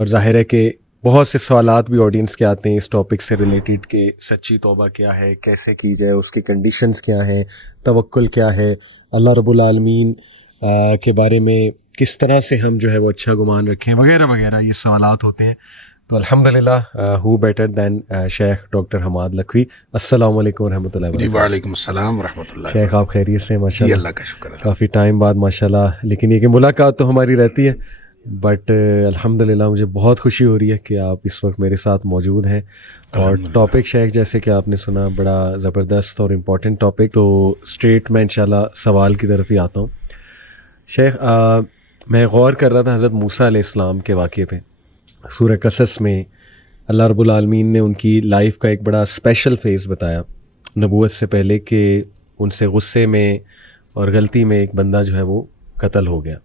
اور ظاہر ہے کہ بہت سے سوالات بھی آڈینس کے آتے ہیں اس ٹاپک سے ریلیٹڈ کہ سچی توبہ کیا ہے، کیسے کی جائے، اس کی کنڈیشنز کیا ہیں، توکل کیا ہے، اللہ رب العالمین کے بارے میں کس طرح سے ہم جو ہے وہ اچھا گمان رکھیں وغیرہ وغیرہ، یہ سوالات ہوتے ہیں. تو الحمدللہ ہو بیٹر دین شیخ ڈاکٹر حماد لکھوی. السلام علیکم ورحمۃ اللہ جی وبرکاتہ. وعلیکم السلام ورحمۃ اللہ. شیخ آپ خیریت سے؟ ماشاء جی اللہ اللہ کا شکر ہے. کافی ٹائم بعد ماشاء اللہ، لیکن یہ کہ ملاقات تو ہماری رہتی ہے، بٹ الحمدللہ مجھے بہت خوشی ہو رہی ہے کہ آپ اس وقت میرے ساتھ موجود ہیں. اور ٹاپک شیخ جیسے کہ آپ نے سنا بڑا زبردست اور امپورٹنٹ ٹاپک، تو اسٹریٹ میں انشاءاللہ سوال کی طرف ہی آتا ہوں. شیخ میں غور کر رہا تھا حضرت موسیٰ علیہ السلام کے واقعے پہ. سورہ قصص میں اللہ رب العالمین نے ان کی لائف کا ایک بڑا اسپیشل فیز بتایا نبوت سے پہلے، کہ ان سے غصے میں اور غلطی میں ایک بندہ جو ہے وہ قتل ہو گیا.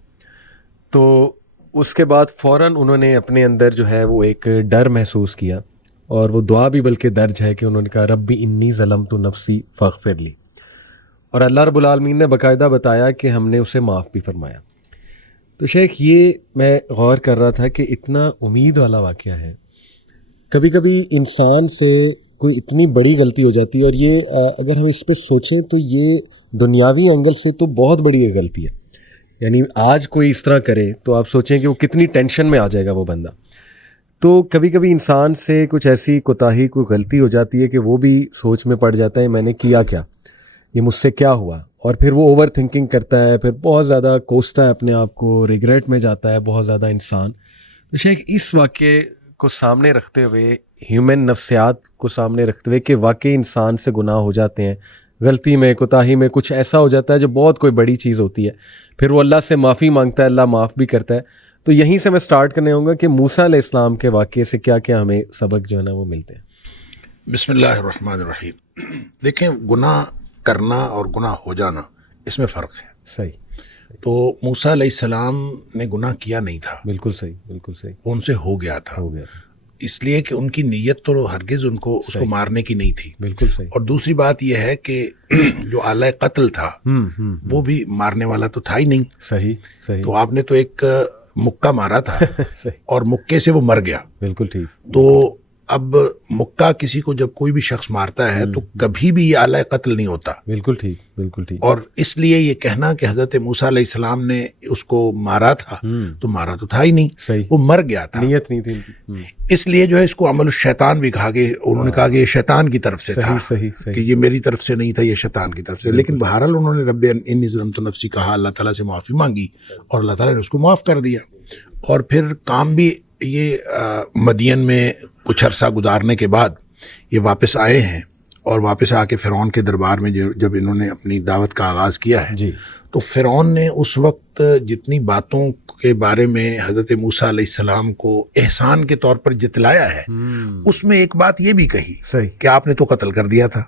تو اس کے بعد فوراً انہوں نے اپنے اندر جو ہے وہ ایک ڈر محسوس کیا، اور وہ دعا بھی بلکہ درج ہے کہ انہوں نے کہا ربی انی ظلمت نفسی فاغفر لی. اور اللہ رب العالمین نے باقاعدہ بتایا کہ ہم نے اسے معاف بھی فرمایا. تو شیخ یہ میں غور کر رہا تھا کہ اتنا امید والا واقعہ ہے. کبھی کبھی انسان سے کوئی اتنی بڑی غلطی ہو جاتی ہے، اور یہ اگر ہم اس پہ سوچیں تو یہ دنیاوی اینگل سے تو بہت بڑی ایک غلطی ہے. یعنی آج کوئی اس طرح کرے تو آپ سوچیں کہ وہ کتنی ٹینشن میں آ جائے گا وہ بندہ. تو کبھی کبھی انسان سے کچھ ایسی کوتاہی، کوئی غلطی ہو جاتی ہے کہ وہ بھی سوچ میں پڑ جاتا ہے میں نے کیا کیا، یہ مجھ سے کیا ہوا، اور پھر وہ اوور تھنکنگ کرتا ہے، پھر بہت زیادہ کوستا ہے اپنے آپ کو، ریگریٹ میں جاتا ہے بہت زیادہ انسان. تو شیخ اس واقعے کو سامنے رکھتے ہوئے، ہیومن نفسیات کو سامنے رکھتے ہوئے کہ واقعی انسان سے گناہ ہو جاتے ہیں، غلطی میں، کوتاہی میں کچھ ایسا ہو جاتا ہے جو بہت کوئی بڑی چیز ہوتی ہے، پھر وہ اللہ سے معافی مانگتا ہے، اللہ معاف بھی کرتا ہے. تو یہیں سے میں سٹارٹ کرنے ہوں گا کہ موسیٰ علیہ السلام کے واقعے سے کیا کیا ہمیں سبق جو ہے نا وہ ملتے ہیں. بسم اللہ الرحمن الرحیم. دیکھیں، گناہ کرنا اور گناہ ہو جانا اس میں فرق ہے. صحیح. تو موسیٰ علیہ السلام نے گناہ کیا نہیں تھا، بالکل صحیح، بالکل صحیح. وہ ان سے ہو گیا تھا، ہو گیا. اس لیے کہ ان کی نیت تو ہرگز اس کو مارنے کی نہیں تھی. بالکل صحیح. اور دوسری بات یہ ہے کہ جو آلہ قتل تھا وہ بھی مارنے والا تو تھا ہی نہیں. صحیح صحیح. تو آپ نے تو ایک مکہ مارا تھا اور مکے سے وہ مر گیا. بالکل ٹھیک. تو اب مکہ کسی کو جب کوئی بھی شخص مارتا ہے تو کبھی بھی یہ آلہ قتل نہیں ہوتا. بالکل ٹھیک، بالکل ٹھیک. اور اس لیے یہ کہنا کہ حضرت موسیٰ علیہ السلام نے اس کو مارا تھا، تو مارا تو تھا ہی نہیں، صحیح. وہ مر گیا تھا، نیت نہیں تھی. اس لیے جو ہے اس کو عمل الشیطان بھی کہا گیا. انہوں نے کہا کہ یہ شیطان کی طرف سے تھا، صحیح صحیح. کہ یہ میری طرف سے نہیں تھا، یہ شیطان کی طرف سے. لیکن بہرحال انہوں نے رب انی ظلمت نفسی کہا، اللہ تعالیٰ سے معافی مانگی اور اللہ تعالیٰ نے اس کو معاف کر دیا. اور پھر کام بھی یہ مدین میں کچھ عرصہ گزارنے کے بعد یہ واپس آئے ہیں، اور واپس آ کے فرعون کے دربار میں جب انہوں نے اپنی دعوت کا آغاز کیا ہے، جی. تو فرعون نے اس وقت جتنی باتوں کے بارے میں حضرت موسیٰ علیہ السلام کو احسان کے طور پر جتلایا ہے، اس میں ایک بات یہ بھی کہی صحیح کہ آپ نے تو قتل کر دیا تھا،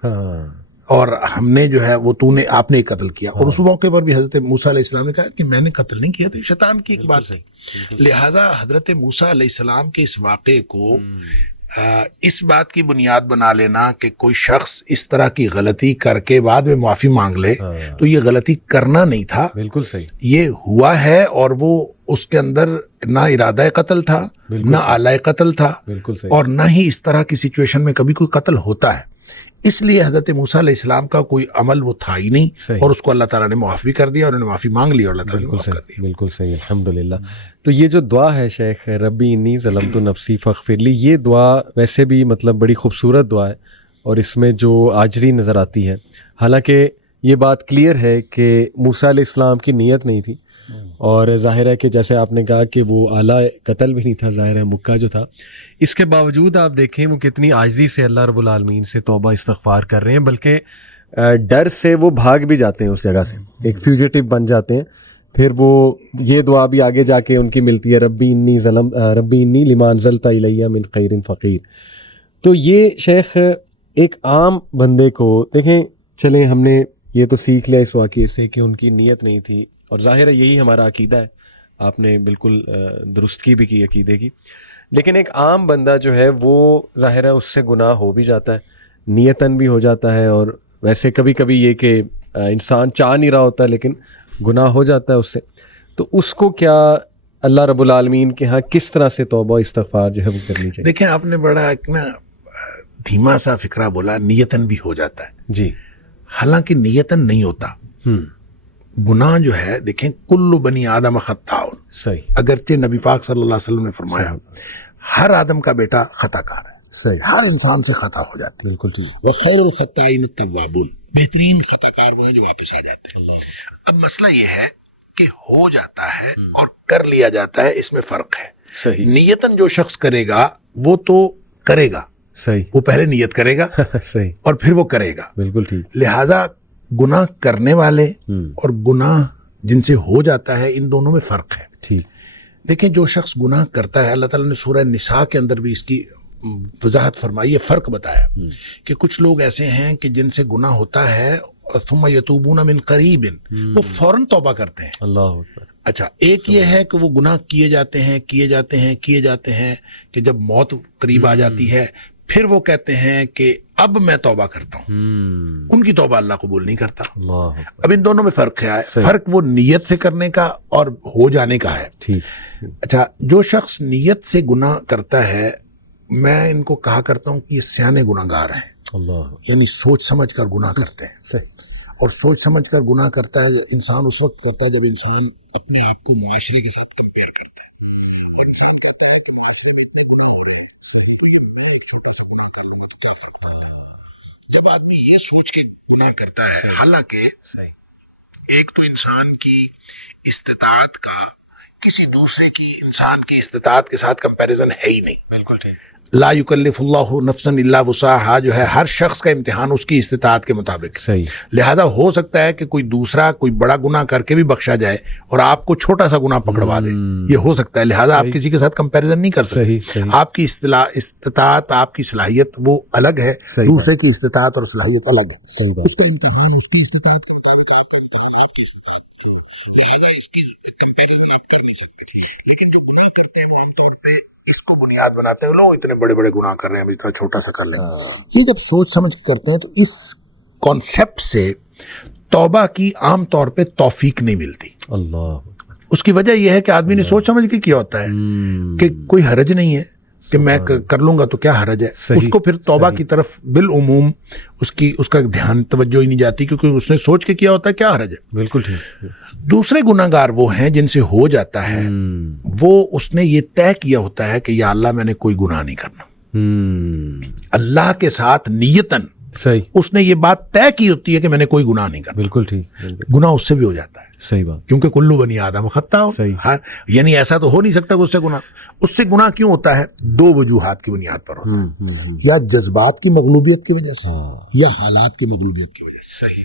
اور ہم نے جو ہے وہ آپ نے قتل کیا. اور اس موقع پر بھی حضرت موسیٰ علیہ السلام نے کہا کہ میں نے قتل نہیں کیا تھا، شیطان کی ایک بات تھی. لہٰذا حضرت موسیٰ علیہ السلام کے اس واقعے کو اس بات کی بنیاد بنا لینا کہ کوئی شخص اس طرح کی غلطی کر کے بعد میں معافی مانگ لے، تو یہ غلطی کرنا نہیں تھا، بالکل صحیح. یہ ہوا ہے. اور وہ اس کے اندر نہ ارادہ قتل تھا، نہ آلہ قتل تھا، بالکل صحیح. اور نہ ہی اس طرح کی سچویشن میں کبھی کوئی قتل ہوتا ہے. اس لیے حضرت موسیٰ علیہ السلام کا کوئی عمل وہ تھا ہی نہیں، اور اس کو اللہ تعالیٰ نے معاف بھی کر دیا، اور انہوں نے معافی مانگ لی اور اللہ تعالیٰ نے معاف کر دیا. بالکل صحیح. الحمدللہ. تو یہ جو دعا ہے شیخ ربی انی ظلمت نفسی فاغفر لی، یہ دعا ویسے بھی مطلب بڑی خوبصورت دعا ہے، اور اس میں جو عاجزی نظر آتی ہے. حالانکہ یہ بات کلیئر ہے کہ موسیٰ علیہ السلام کی نیت نہیں تھی، اور ظاہر ہے کہ جیسے آپ نے کہا کہ وہ اعلیٰ قتل بھی نہیں تھا، ظاہر ہے مکہ جو تھا. اس کے باوجود آپ دیکھیں وہ کتنی عاجزی سے اللہ رب العالمین سے توبہ استغفار کر رہے ہیں، بلکہ ڈر سے وہ بھاگ بھی جاتے ہیں اس جگہ سے، ایک فیوجیٹو بن جاتے ہیں. پھر وہ یہ دعا بھی آگے جا کے ان کی ملتی ہے ربی انی لما انزلت الی من خیر فقیر. تو یہ شیخ ایک عام بندے کو دیکھیں، چلیں ہم نے یہ تو سیکھ لیا اس واقعے سے کہ ان کی نیت نہیں تھی، اور ظاہر ہے یہی ہمارا عقیدہ ہے، آپ نے بالکل درستگی بھی کی عقیدے کی. لیکن ایک عام بندہ جو ہے وہ ظاہر ہے اس سے گناہ ہو بھی جاتا ہے، نیتاً بھی ہو جاتا ہے، اور ویسے کبھی کبھی یہ کہ انسان چاہ نہیں رہا ہوتا لیکن گناہ ہو جاتا ہے اس سے. تو اس کو کیا اللہ رب العالمین کے ہاں کس طرح سے توبہ استغفار جو ہے وہ کرنی چاہیے؟ دیکھیں آپ نے بڑا ایک نا دھیما سا فکرہ بولا، نیتن بھی ہو جاتا ہے، جی حالانکہ نیتن نہیں ہوتا. گناہ جو ہے دیکھیں کل بنی آدم خطاؤن، صحیح اگرچہ نبی پاک صلی اللہ علیہ وسلم نے فرمایا ہر آدم کا بیٹا خطا کار ہے، صحیح ہر انسان سے خطا ہو جاتی ہے. بالکل ٹھیک. وخیر الخطائین التوابون، بہترین خطا کار وہ ہے جو واپس آ جاتے ہیں. اب مسئلہ یہ ہے کہ ہو جاتا ہے اور کر لیا جاتا ہے، اس میں فرق ہے. صحیح نیتن جو شخص کرے گا وہ تو کرے گا، صحیح وہ پہلے نیت کرے گا صحیح اور پھر وہ کرے گا. بالکل ٹھیک. لہذا گناہ کرنے والے اور گناہ جن سے ہو جاتا ہے ان دونوں میں فرق ہے. ٹھیک. دیکھیں جو شخص گناہ کرتا ہے، اللہ تعالیٰ نے سورہ نساء کے اندر بھی اس کی وضاحت فرمائی ہے، فرق بتایا کہ کچھ لوگ ایسے ہیں کہ جن سے گناہ ہوتا ہے ثم یتوبون من قریب، وہ فوراً توبہ کرتے ہیں. اللہ اکبر. اچھا، ایک یہ ہے کہ وہ گناہ کیے جاتے ہیں کہ جب موت قریب آ جاتی ہے پھر وہ کہتے ہیں کہ اب میں توبہ کرتا ہوں، ان کی توبہ اللہ قبول نہیں کرتا. اللہ اب ان دونوں میں فرق ہے، فرق وہ نیت سے کرنے کا اور ہو جانے کا ہے. ٹھیک. اچھا، جو شخص نیت سے گناہ کرتا ہے میں ان کو کہا کرتا ہوں کہ یہ سیانے گناہ گار ہیں، اللہ یعنی سوچ سمجھ کر گناہ کرتے ہیں. صحیح. اور سوچ سمجھ کر گناہ کرتا ہے انسان اس وقت کرتا ہے جب انسان اپنے آپ کو معاشرے کے ساتھ کمپیئر کرتا ہے، اور انسان کہتا ہے کہ معاشرے میں اتنے گناہ ہو رہے ہیں، صحیح تو یہ میں ایک چھوٹا سا گناہ کر لوں گا تو کیا فرق پڑتا ہے. جب آدمی یہ سوچ کے گناہ کرتا ہے، حالانکہ ایک تو انسان کی استطاعت کا کسی دوسرے کی انسان کی استطاعت کے ساتھ کمپیریزن ہے ہی نہیں. بالکل ٹھیک. لا یکلف اللہ نفسا الا وسعها جو ہے ہر شخص کا امتحان اس کی استطاعت کے مطابق. صحیح. لہذا ہو سکتا ہے کہ کوئی دوسرا کوئی بڑا گناہ کر کے بھی بخشا جائے اور آپ کو چھوٹا سا گناہ پکڑوا دے، یہ ہو سکتا ہے. لہذا آپ کسی کے ساتھ کمپیریزن نہیں کر صحیح. سکتے. صحیح. آپ کی استطاعت، آپ کی صلاحیت وہ الگ ہے، دوسرے کی استطاعت اور صلاحیت الگ ہے. صحیح بات. اس کا امتحان اس کی استطاعت کے مطابق آپ کا امتحان آپ کی استطاعت. لہذا اس کی کمپیریزن آپ کر نہیں سکتے. لیکن جو گناہ کرتے ہیں عام طور پہ اس کو بنیاد بناتے ہیں، لوگ اتنے بڑے بڑے گناہ کر رہے ہیں، ہم اتنا چھوٹا سا کر لیں. یہ جب سوچ سمجھ کے کرتے ہیں تو اس کانسیپٹ سے توبہ کی عام طور پہ توفیق نہیں ملتی. اللہ. اس کی وجہ یہ ہے کہ آدمی نے سوچ سمجھ کے کیا ہوتا ہے کہ کوئی حرج نہیں ہے کہ میں کر لوں گا تو کیا حرج ہے. اس کو پھر توبہ کی طرف بالعموم اس کا دھیان توجہ ہی نہیں جاتی، کیونکہ اس نے سوچ کے کیا ہوتا ہے کیا حرج ہے. بالکل ٹھیک. دوسرے گناہ گار وہ ہیں جن سے ہو جاتا ہے، وہ اس نے یہ طے کیا ہوتا ہے کہ یا اللہ میں نے کوئی گناہ نہیں کرنا. اللہ کے ساتھ نیتن صحیح. اس نے یہ بات طے کی ہوتی ہے کہ میں نے کوئی گناہ نہیں کرنا. بالکل ٹھیک. گناہ اس سے بھی ہو جاتا ہے. صحیح بات. کیونکہ کلو بنی آدم خطا ہو، صحیح. یعنی ایسا تو ہو نہیں سکتا کہ اس سے گناہ. اس سے گناہ کیوں ہوتا ہے؟ دو وجوہات کی بنیاد پر ہوتا ہے، یا جذبات کی مغلوبیت کی وجہ سے یا حالات کی مغلوبیت کی وجہ سے. صحیح.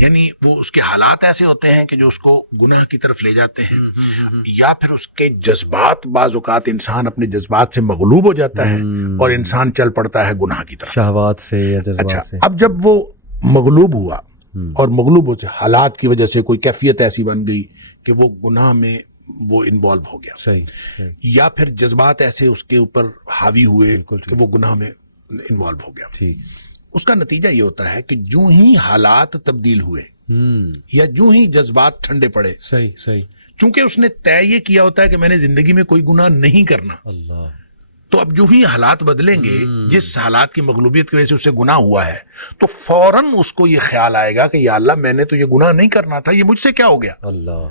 یعنی وہ اس کے حالات ایسے ہوتے ہیں کہ جو اس کو گناہ کی طرف لے جاتے ہیں، یا پھر اس کے جذبات، بعض اوقات انسان اپنے جذبات سے مغلوب ہو جاتا ہے اور انسان چل پڑتا ہے گناہ کی طرف، شہوات سے یا اچھا، جذبات سے. اب جب وہ مغلوب ہوا اور مغلوب ہو حالات کی وجہ سے کوئی کیفیت ایسی بن گئی کہ وہ گناہ میں وہ انوالو ہو گیا، صحیح. یا پھر جذبات ایسے اس کے اوپر حاوی ہوئے کہ وہ گناہ میں انوالو ہو گیا. ٹھیک. اس کا نتیجہ یہ ہوتا ہے کہ جو ہی حالات تبدیل ہوئے یا جو ہی جذبات ٹھنڈے پڑے، صحیح. صحیح. چونکہ اس نے طے یہ کیا ہوتا ہے کہ میں نے زندگی میں کوئی گناہ نہیں کرنا، اللہ. تو اب جو ہی حالات بدلیں گے، جس حالات کی مغلوبیت کی وجہ سے اسے گناہ ہوا ہے، تو فوراً اس کو یہ خیال آئے گا کہ یا اللہ میں نے تو یہ گناہ نہیں کرنا تھا، یہ مجھ سے کیا ہو گیا. اللہ.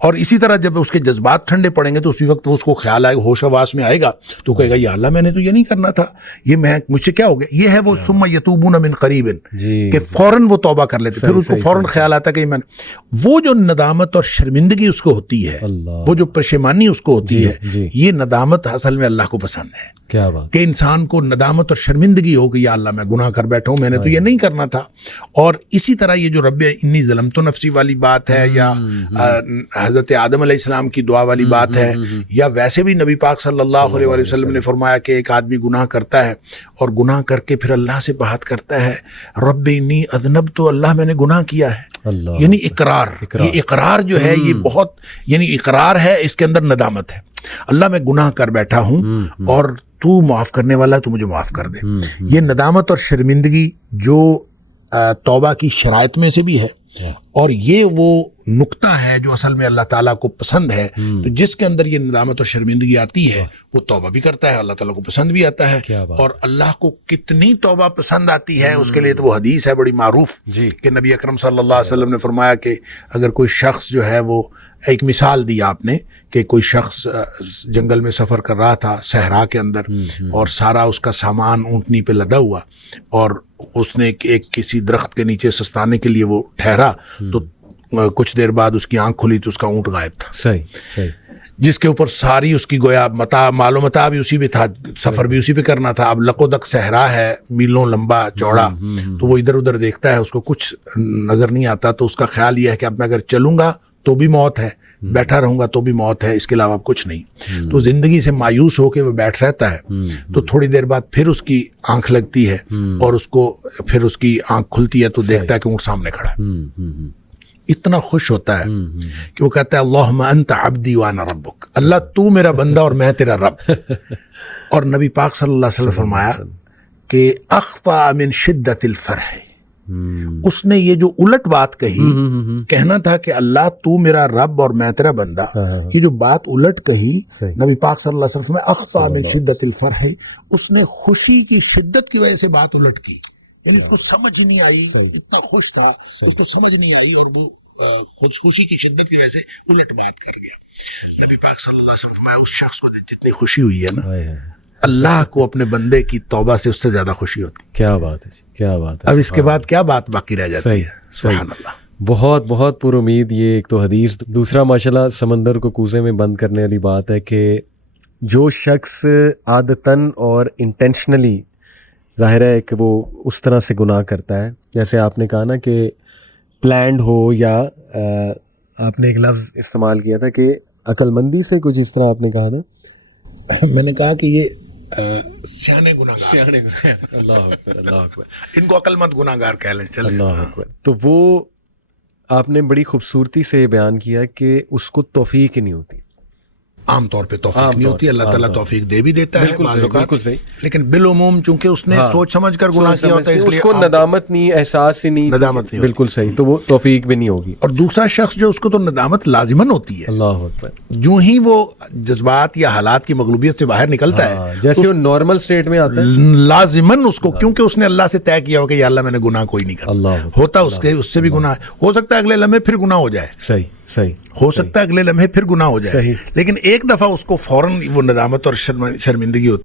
اور اسی طرح جب اس کے جذبات ٹھنڈے پڑیں گے تو اسی وقت وہ اس کو خیال آئے گا، ہوش حواس میں آئے گا تو کہے گا یا اللہ میں نے تو یہ نہیں کرنا تھا، یہ مجھ سے کیا ہو گیا. یہ ہے وہ ثم یتوبون من قریب، کہ فوراً وہ توبہ کر لیتے. پھر اس کو فوراً خیال آتا کہ میں وہ جو ندامت اور شرمندگی اس کو ہوتی ہے، وہ جو پشیمانی اس کو ہوتی ہے، یہ ندامت اصل میں اللہ کو پسند ہے. کیا بات. کہ انسان کو ندامت اور شرمندگی ہو کہ یا اللہ میں گناہ کر بیٹھا ہوں، میں نے تو یہ نہیں کرنا تھا. اور اسی طرح یہ جو رب انی ظلمت نفسی والی بات ہے، یا حضرت آدم علیہ السلام کی دعا والی بات ہے، یا ویسے بھی نبی پاک صلی اللہ علیہ وسلم نے فرمایا کہ ایک آدمی گناہ کرتا ہے اور گناہ کر کے پھر اللہ سے بات کرتا ہے رب انی اذنبت، تو اللہ میں نے گناہ کیا ہے. یعنی اقرار. یہ اقرار جو ہے یہ بہت، یعنی اقرار ہے، اس کے اندر ندامت ہے. اللہ میں گناہ کر بیٹھا ہوں اور تو معاف کرنے والا ہے، تو مجھے معاف کر دے. یہ ندامت اور شرمندگی جو توبہ کی شرائط میں سے بھی ہے، اور یہ وہ نقطہ ہے جو اصل میں اللہ تعالیٰ کو پسند ہے. تو جس کے اندر یہ ندامت اور شرمندگی آتی ہے وہ توبہ بھی کرتا ہے, اللہ تعالیٰ کو پسند بھی آتا ہے. اور اللہ کو کتنی توبہ پسند آتی ہے اس کے لیے تو وہ حدیث ہے بڑی معروف کہ نبی اکرم صلی اللہ علیہ وسلم نے فرمایا کہ اگر کوئی شخص جو ہے وہ, ایک مثال دی آپ نے کہ کوئی شخص جنگل میں سفر کر رہا تھا صحرا کے اندر, اور سارا اس کا سامان اونٹنی پہ لدا ہوا, اور اس نے ایک کسی درخت کے نیچے سستانے کے لیے وہ ٹھہرا, تو کچھ دیر بعد اس کی آنکھ کھلی تو اس کا اونٹ غائب تھا. صحیح. جس کے اوپر ساری اس کی گویا مال و متاع بھی اسی پہ تھا, سفر بھی اسی پہ کرنا تھا. اب لقودق صحرا ہے, میلوں لمبا چوڑا, تو وہ ادھر ادھر دیکھتا ہے, اس کو کچھ نظر نہیں آتا. تو اس کا خیال یہ ہے کہ اب میں اگر چلوں گا تو بھی موت ہے, بیٹھا رہوں گا تو بھی موت ہے, اس کے علاوہ کچھ نہیں. تو زندگی سے مایوس ہو کے وہ بیٹھ رہتا ہے. تو تھوڑی دیر بعد پھر اس کی آنکھ لگتی ہے, اور اس کو پھر اس کی آنکھ کھلتی ہے تو دیکھتا ہے کہ اونٹ سامنے کھڑا ہے. اتنا خوش ہوتا ہے کہ وہ کہتا ہے اللہم انت عبدی وانا ربک, اللہ تو میرا بندہ اور میں تیرا رب. اور نبی پاک صلی اللہ علیہ وسلم فرمایا کہ اخطا من شدت الفرح, اس نے یہ جو الٹ بات کہی, کہنا تھا کہ اللہ تو میرا رب اور میں تیرا بندہ, یہ جو بات الٹ کہی نبی پاک صلی اللہ علیہ وسلم اخطا من شدت الفرح, اس نے خوشی کی شدت کی وجہ سے بات الٹ کی. یعنی اس کو سمجھ نہیں آئی, اتنا خوش تھا اس کو سمجھ نہیں آئی, اور وہ خوشی کی شدت کی وجہ سے الٹ بات کر گیا. نبی پاک صلی اللہ علیہ وسلم فرمایا اس شخص کو جتنی خوشی ہوئی ہے نا, اللہ کو اپنے بندے کی توبہ سے اس سے زیادہ خوشی ہوتی. کیا بات ہے, کیا بات ہے. اب اس کے بعد کیا بات باقی رہ جاتی ہے. سبحان اللہ. بہت بہت پر امید. یہ ایک تو حدیث, دوسرا ماشاءاللہ سمندر کو کوزے میں بند کرنے والی بات ہے کہ جو شخص عادتاً اور انٹینشنلی, ظاہر ہے کہ وہ اس طرح سے گناہ کرتا ہے, جیسے آپ نے کہا نا کہ پلانڈ ہو, یا آپ نے ایک لفظ استعمال کیا تھا کہ عقل مندی سے, کچھ اس طرح آپ نے کہا تھا. میں نے کہا کہ یہ سیانے گناہگار, اللہ اکبر, اللہ اکبر, ان کو عقل مند گناہگار کہہ لیں, چلیں. اللہ اکبر. تو وہ آپ نے بڑی خوبصورتی سے بیان کیا کہ اس کو توفیق ہی نہیں ہوتی. عام طور پہ توفیق نہیں ہوتی, اللہ تعالیٰ توفیق دے بھی دیتا ہے بعض اوقات, لیکن بالعموم چونکہ اس نے سوچ سمجھ کر گناہ کیا ہوتا ہے, اس لیے اس کو ندامت نہیں, احساس ہی نہیں, ندامت نہیں. بالکل صحیح, تو وہ توفیق بھی نہیں ہوگی. اور دوسرا شخص جو اس کو تو ندامت لازماً ہوتی ہے, اللہ اکبر, جو ہی وہ جذبات یا حالات کی مغلوبیت سے باہر نکلتا ہے, جیسے وہ نارمل اسٹیٹ میں آتا ہے, لازماً اس کو, کیونکہ اس نے اللہ سے طے کیا ہو کہ یا اللہ میں نے گناہ کوئی نہیں کرا. اللہ ہوتا اس سے بھی گناہ ہو سکتا ہے اگلے لمحے پھر گناہ ہو جائے, صحیح ہو سکتا ہے اگلے لمحے پھر گناہ ہو جائے, لیکن ایک دفعہ اس کو فوراً وہ ندامت اور شرمندگی ہوتی